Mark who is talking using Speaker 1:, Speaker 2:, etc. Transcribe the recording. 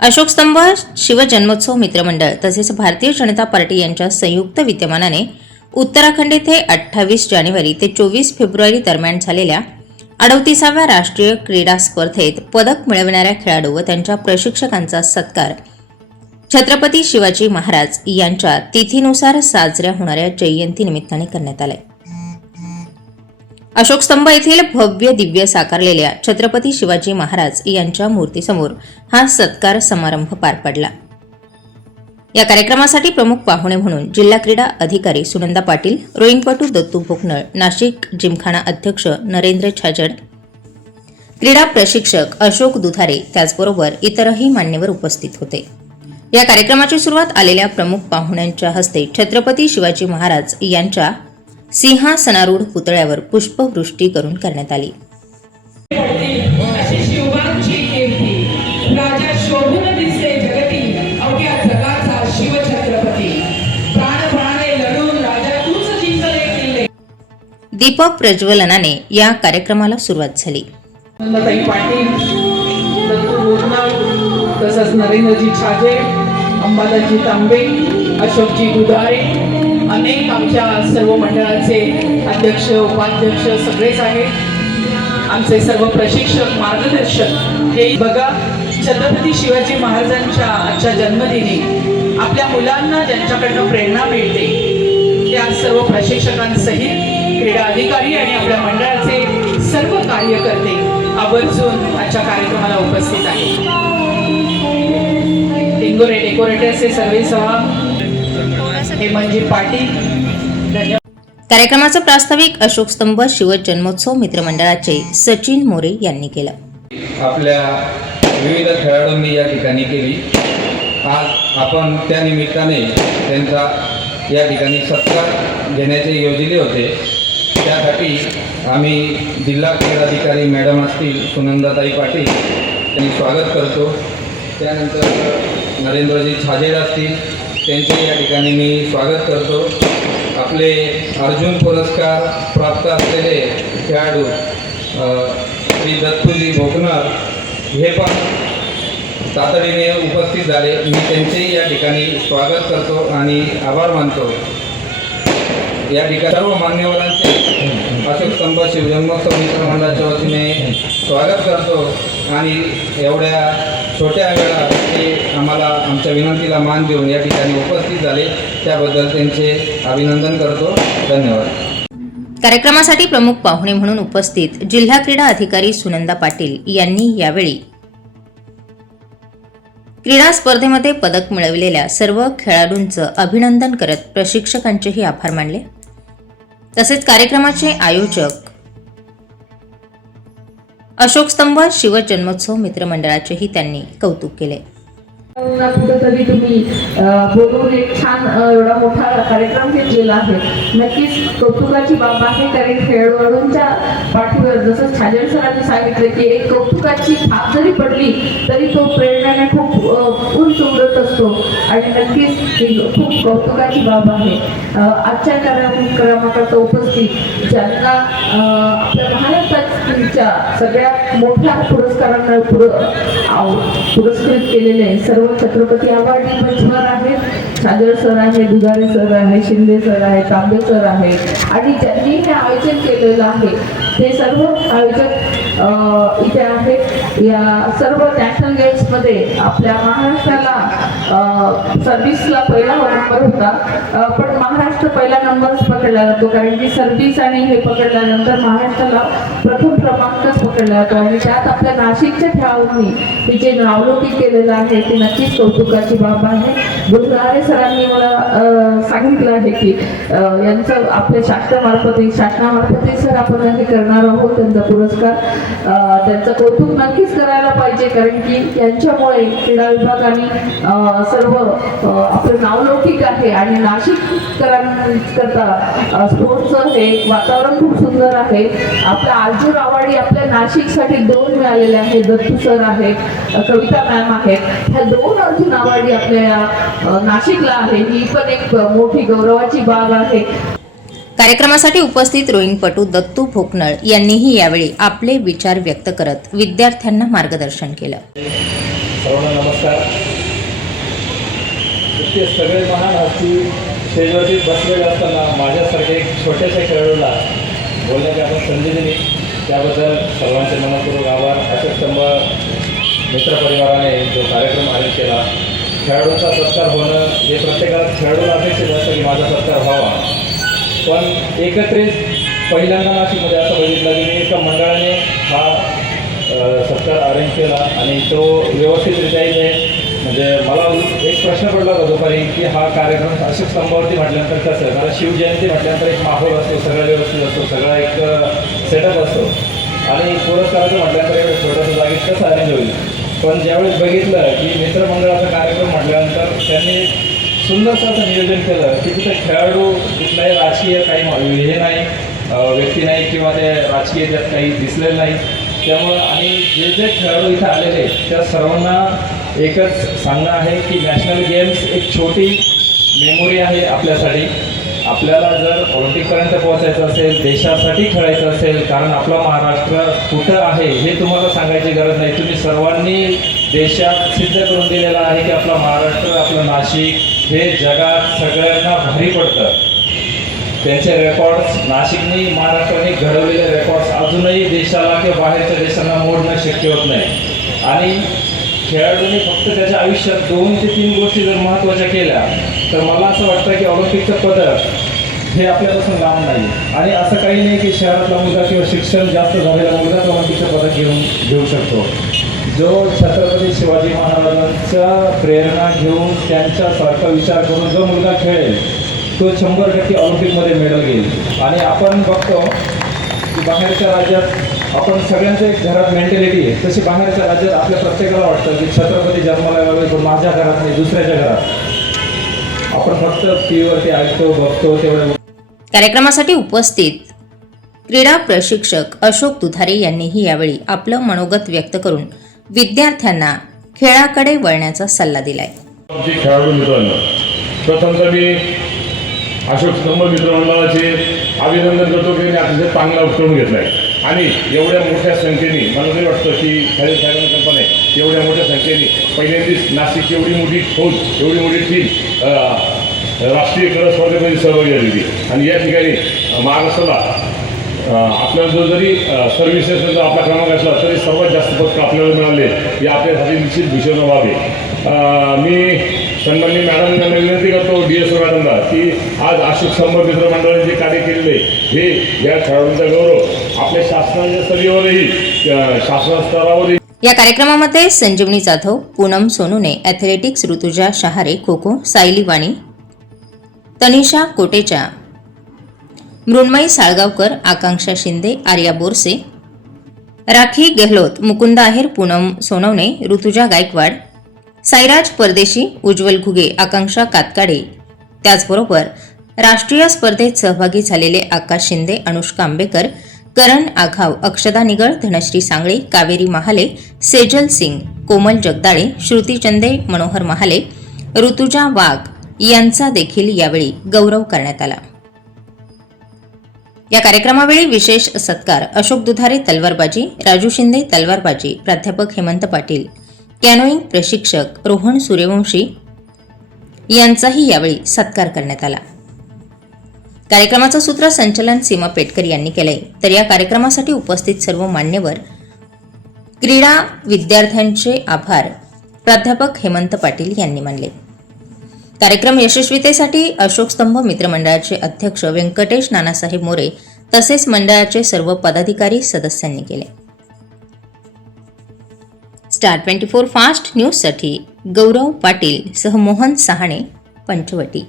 Speaker 1: अशोक स्तंभ शिवजन्मोत्सव मित्रमंडळ तसेच भारतीय जनता पार्टी यांच्या संयुक्त विद्यमानाने उत्तराखंड येथे अठ्ठावीस जानेवारी ते चोवीस फेब्रुवारी दरम्यान झालेल्या अडतीसाव्या राष्ट्रीय क्रीडा स्पर्धेत पदक मिळवणाऱ्या खेळाडू व त्यांच्या प्रशिक्षकांचा सत्कार छत्रपती शिवाजी महाराज यांच्या तिथीनुसार साजऱ्या होणाऱ्या जयंती निमित्ताने करण्यात आलाय. अशोक स्तंभ येथील भव्य दिव्य साकारलेल्या छत्रपती शिवाजी महाराज यांच्या मूर्तीसमोर हा सत्कार समारंभ पार पडला. या कार्यक्रमासाठी प्रमुख पाहुणे म्हणून जिल्हा क्रीडा अधिकारी सुनंदा पाटील रोईंगपटू दत्तू भोकनळ नाशिक जिमखाना अध्यक्ष नरेंद्र छाजड क्रीडा प्रशिक्षक अशोक दुधारे त्याचबरोबर इतरही मान्यवर उपस्थित होते. या कार्यक्रमाची सुरुवात आलेल्या प्रमुख पाहुण्यांच्या हस्ते छत्रपती शिवाजी महाराज यांच्या सिंहासनारूढ पुतळ्यावर पुष्पवृष्टी करून करण्यात आली. दीपक प्रज्वलनाने या कार्यक्रमाला सुरुवात झाली.
Speaker 2: तसंच नरेंद्रजी छाजे अंबादासजी तांबे अशोकजी दुधारे अनेक आमच्या सर्व मंडळाचे अध्यक्ष उपाध्यक्ष सगळेच आहेत. आमचे सर्व प्रशिक्षक मार्गदर्शक. हे बघा छत्रपती शिवाजी महाराजांच्या आजच्या जन्मदिनी आपल्या मुलांना ज्यांच्याकडनं प्रेरणा मिळते त्या सर्व प्रशिक्षकांसहित क्रीडा अधिकारी आणि आपल्या मंडळाचे सर्व कार्यकर्ते आवर्जून आजच्या कार्यक्रमाला उपस्थित आहेत. डेकोरेटर्सचे सर्वे सहा हेमंतजी पाटील.
Speaker 1: कार्यक्रमाचं प्रास्ताविक अशोक स्तंभ शिवजन्मोत्सव मित्रमंडळाचे सचिन मोरे यांनी केलं.
Speaker 3: आपल्या विविध खेळाडूंनी या ठिकाणी केली. आज आपण त्या निमित्ताने त्यांचा या ठिकाणी सत्कार घेण्याचे योजले होते. त्यासाठी आम्ही जिल्हा क्रीडाधिकारी मॅडम असतील सुनंदाताई पाटील त्यांनी स्वागत करतो. त्यानंतर नरेंद्रजी छाजेड असतील त्यांचे या ठिकाणी मी स्वागत करतो. आपले अर्जुन पुरस्कार प्राप्त असलेले खेळाडू श्री दत्तूजी भोकनर हे पण तातडीने उपस्थित झाले. मी त्यांचेही या ठिकाणी स्वागत करतो आणि आभार मानतो. या ठिकाणी सर्व मान्यवरांचे अशोक स्तंभ शिवजन्मोत्सव मित्र मंडळाच्या वतीने स्वागत करतो. आणि एवढ्या छोट्या वेळा ते आम्हाला आमच्या विनंतीला मान देऊन या ठिकाणी उपस्थित झाले. त्याबद्दल त्यांचे अभिनंदन करतो. धन्यवाद.
Speaker 1: कार्यक्रमासाठी प्रमुख पाहुणे म्हणून उपस्थित जिल्हा क्रीडा अधिकारी सुनंदा पाटील यांनी यावेळी क्रीडा स्पर्धेमध्ये पदक मिळविलेल्या सर्व खेळाडूंचं अभिनंदन करत प्रशिक्षकांचेही आभार मानले. तसेच कार्यक्रमाचे आयोजक अशोक स्तंभ शिवजन्मोत्सव मित्रमंडळाचेही त्यांनी कौतुक केले.
Speaker 4: ना तुम्ही बोलून एक छान एवढा मोठा कार्यक्रम घेतलेला आहे. नक्कीच कौतुकाची बाब आहे कारण खेळाडूंच्या पाठीवर जसं छाजन सरांनी सांगितलं की एक कौतुकाची थाप जरी पडली तरी तो प्रेरणाने खूप आणि नक्कीच ही खूप कौतुकाची बाब आहे आजच्या कार्यक्रमाकरता उपस्थित ज्यांना आपल्या महाराष्ट्राच्या सगळ्यात मोठ्या पुरस्कारांना पुर आव- पुरस्कृत केलेले आहे. सर्व छत्रपती अवॉर्डी मंचवर आहेत सागर सर आहे दुधारे सर आहे शिंदे सर आहे तांबे सर आहे आणि ज्यांनी हे आयोजन केलेलं आहे ते सर्व आयोजक इथे आहेत या सर्व नॅशनल गेम्समध्ये आपल्या महाराष्ट्राला सर्व्हिसला पहिला नंबर होता. पण महाराष्ट्र पहिला नंबरच पकडला जातो कारण की सर्व्हिस आणि हे पकडल्यानंतर महाराष्ट्राला प्रथम क्रमांकच पकडला जातो. आणि त्यात आपल्या नाशिकच्या खेळाडूंनी हे जे नावलौकिक केलेलं आहे. ते नक्कीच कौतुकाची बाब आहे. बुधवारे सरांनी मला सांगितलं आहे की यांचं आपल्या शासनामार्फत शासनामार्फत सर आपण हे करणार आहोत त्यांचा पुरस्कार. त्यांचं कौतुक नक्कीच करायला पाहिजे कारण की यांच्यामुळे क्रीडा विभागाने सर्व आपलं नावलौकिक आहे आणि नाशिककरांकरता स्पोर्ट्सचं हे वातावरण खूप सुंदर आहे. आपल्या अर्जुन आवाडी आपल्या नाशिकसाठी दोन मिळालेले आहेत दत्तू सर आहेत कविता मॅम आहेत. ह्या दोन अर्जुन आवाडी आपल्या नाशिकला आहे. ही पण एक मोठी गौरवाची बाब आहे.
Speaker 1: कार्यक्रमासाठी उपस्थित रोईंगपटू दत्तू भोकनळ यांनीही यावेळी आपले विचार व्यक्त करत विद्यार्थ्यांना मार्गदर्शन केलं.
Speaker 5: सर्वांना नमस्कार. इतके सगळे महान हस्ती स्टेजवरती बसलेले असताना माझ्यासारखे एक छोट्याशा खेळाडूला बोलण्याची आपण संधी दिली. त्याबद्दल सर्वांचे मनपूर्वक आभार. अशोकस्तंभ मित्रपरिवाराने जो कार्यक्रम आयोजित केला खेळाडूंचा सत्कार होणं हे प्रत्येकाला खेळाडूला अपेक्षित असतं की माझा सत्कार व्हावा. पण एकत्रित पहिल्यांदा नाशिकमध्ये असं बघितलं की मी एका मंडळाने हा सत्कार अरेंज केला आणि तो व्यवस्थितरित्या इथे म्हणजे मला एक प्रश्न पडला होता दुपारी की हा कार्यक्रम अशोक स्तंभावरती म्हटल्यानंतर कसं कारण शिवजयंती म्हटल्यानंतर एक माहोल असतो सगळं व्यवस्थित असतो सगळा एक सेटअप असतो. आणि पुरस्काराचं म्हटल्यानंतर एवढं छोटंसं जागेत कसं अरेंज होईल? पण ज्यावेळेस बघितलं की मित्रमंडळाचा कार्यक्रम म्हटल्यानंतर त्यांनी सुंदरसं असं नियोजन केलं की तिथे खेळाडू कुठलाही राजकीय काही हे नाही व्यक्ती नाही किंवा ते राजकीय त्यात काही दिसलेलं नाही. त्यामुळं आणि जे जे खेळाडू इथे आलेले आहेत, त्या सर्वांना एकच सांगणं आहे की नॅशनल गेम्स एक छोटी मेमोरी आहे आपल्यासाठी. आपल्याला जर ऑलिम्पिकपर्यंत पोहोचायचं असेल देशासाठी खेळायचं असेल कारण आपला महाराष्ट्र कुठं आहे हे तुम्हाला सांगायची गरज नाही. तुम्ही सर्वांनी देशात सिद्ध करून दिलेलं आहे की आपला महाराष्ट्र आपलं नाशिक हे जगात सगळ्यांना भारी पडतं. त्यांचे रेकॉर्ड्स नाशिकने महाराष्ट्राने घडवलेले रेकॉर्ड्स अजूनही देशाला किंवा बाहेरच्या देशांना मोडणं शक्य होत नाही. आणि खेळाडूंनी फक्त त्याच्या आयुष्यात दोन ते तीन गोष्टी जर महत्त्वाच्या केल्या तर मला असं वाटतं की ऑलिम्पिकचं पदक हे आपल्यापासून लांब नाही. आणि असं काही नाही की शहरातला मुलगा किंवा शिक्षण जास्त झालेला मुलगाच ऑलिम्पिकचं पदक घेऊन घेऊ शकतो. जो छत्रपती शिवाजी महाराजांच्या प्रेरणा घेऊन त्यांच्यासारखा विचार करून जो मुलगा खेळेल तो शंभर टक्के ऑलिम्पिकमध्ये मेडल घेईल. आणि आपण बघतो की बाहेरच्या राज्यात आपण सगळ्यांचं एक घरात मेंटॅलिटी आहे. तशी बाहेरच्या राज्यात आपल्या प्रत्येकाला वाटतं की छत्रपती जन्माला यावे पण माझ्या घरात नाही दुसऱ्याच्या घरात. आपण फक्त टी व्हीवरती ऐकतो बघतो तेवढं
Speaker 1: कार्यक्रमासाठी उपस्थित क्रीडा प्रशिक्षक अशोक दुधारे यांनीही यावेळी आपलं मनोगत व्यक्त करून विद्यार्थ्यांना खेळाकडे वळण्याचा सल्ला दिलाय.
Speaker 6: खेळाडू मित्रांनो प्रथम तर मी अशोक स्तंभ मित्रमंडळाचे अभिनंदन करतो की त्यांनी अतिशय चांगला उपक्रम घेतला आहे आणि एवढ्या मोठ्या संख्येने मला तरी वाटतं की खरे साहेबांना कल्पना आहे एवढ्या मोठ्या संख्येने पहिल्यांदाच नाशिकची एवढी मोठी फौज एवढी मोठी टीम राष्ट्रीय क्रीडा स्पर्धेमध्ये सहभागी झाली होती. आणि या ठिकाणी महाराष्ट्राला आपल्याला जो जरी सर्व्हिसेस जर आपला क्रमांक असला तरी सर्वात जास्त पदक आपल्याला मिळाले हे आपल्यासाठी निश्चित भूषण व्हावे मी सन्माननीय मॅडमना विनंती करतो डी एस ओ मॅडमला की आज अशोक स्तंभ मित्रमंडळाने जे कार्य केलेले हे या खेळाडूंचा गौरव आपल्या शासनाच्या स्तरीवरही. शासनास्तरावरही
Speaker 1: या कार्यक्रमामध्ये संजीवनी जाधव पूनम सोनूने ॲथलेटिक्स ऋतुजा शहारे खो खो सायली वाणी तनिषा कोटेचा मृण्मयी साळगावकर आकांक्षा शिंदे आर्या बोरसे राखी गेहलोत मुकुंद आहेर पूनम सोनवणे ऋतुजा गायकवाड साईराज परदेशी उज्ज्वल घुगे आकांक्षा कातकाडे. त्याचबरोबर राष्ट्रीय स्पर्धेत सहभागी झालेले आकाश शिंदे अनुष्का आंबेकर करण आघाव अक्षदा निगळ धनश्री सांगळे कावेरी महाले सेजल सिंग कोमल जगदाळे श्रुती चंदे मनोहर महाले ऋतुजा वाघ यांचा देखील यावेळी गौरव करण्यात आला. या कार्यक्रमावेळी विशेष सत्कार अशोक दुधारे तलवारबाजी राजू शिंदे तलवारबाजी प्राध्यापक हेमंत पाटील कॅनोईंग प्रशिक्षक रोहन सूर्यवंशी यांचाही यावेळी सत्कार करण्यात आला. कार्यक्रमाचं सूत्रसंचलन सीमा पेटकर यांनी केलंय. तर या कार्यक्रमासाठी उपस्थित सर्व मान्यवर क्रीडा विद्यार्थ्यांचे आभार प्राध्यापक हेमंत पाटील यांनी मानले. कार्यक्रम यशस्वीतेसाठी अशोक स्तंभ मित्रमंडळाचे अध्यक्ष व्यंकटेश नानासाहेब मोरे तसेच मंडळाचे सर्व पदाधिकारी सदस्यांनी केले. स्टार ट्वेंटी फोर फास्ट न्यूजसाठी गौरव पाटील सह मोहन सहाणे पंचवटी.